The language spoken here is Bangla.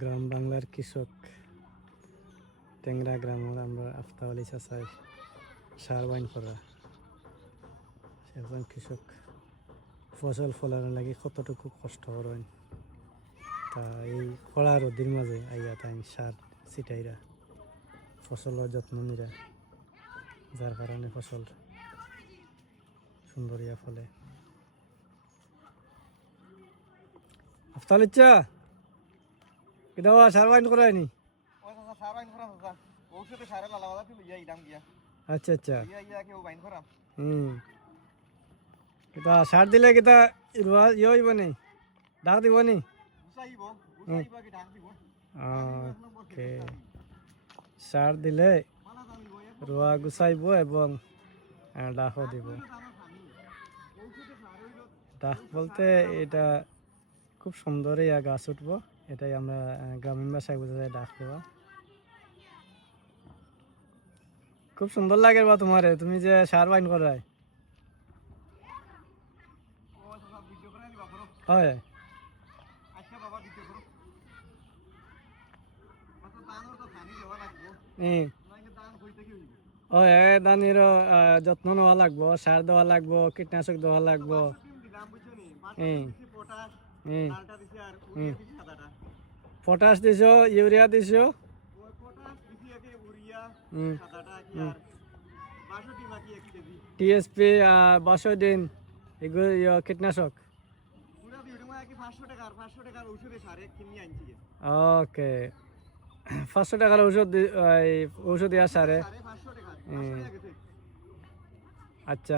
গ্রাম বাংলার কৃষক টেংরা গ্রামের আমরা আফতাবলী চাচাই সার বাইন করা একজন কৃষক ফসল ফলানোর লাগে কতটুকু কষ্ট করেন তা এই খরা রোদির মাঝে আইয়া তাই সার ছিটাইরা ফসলের যত্ন নিরা যার কারণে ফসল সুন্দরিয়া ফলে আফতাবলী চা এটা সার বাইন করায়নি আচ্ছা আচ্ছা কিতা সার দিলে কিতা রোয়া ইয়ে হইব নি ডাক দিব নি ওকে সার দিলে রোয়া গুছাইব এবং ডাকও দিব ডাক বলতে এটা খুব সুন্দর ইয়া গাছ উঠবো এটাই আমরা গ্রামীণ ভাষায় বোঝা যায় ডাক দেওয়া খুব সুন্দর লাগে বা তোমারে তুমি যে সার বাইন করায় হয় দানির যত্ন নেওয়া লাগবো সার দেওয়া লাগবো কীটনাশক দেওয়া লাগবো পটাশ দিছ ইউরিয়া দিছ টিএসপি 62 দিন এগুলো কীটনাশক ওকে 500 টাকার ঔষধ দিয়া সারে আচ্ছা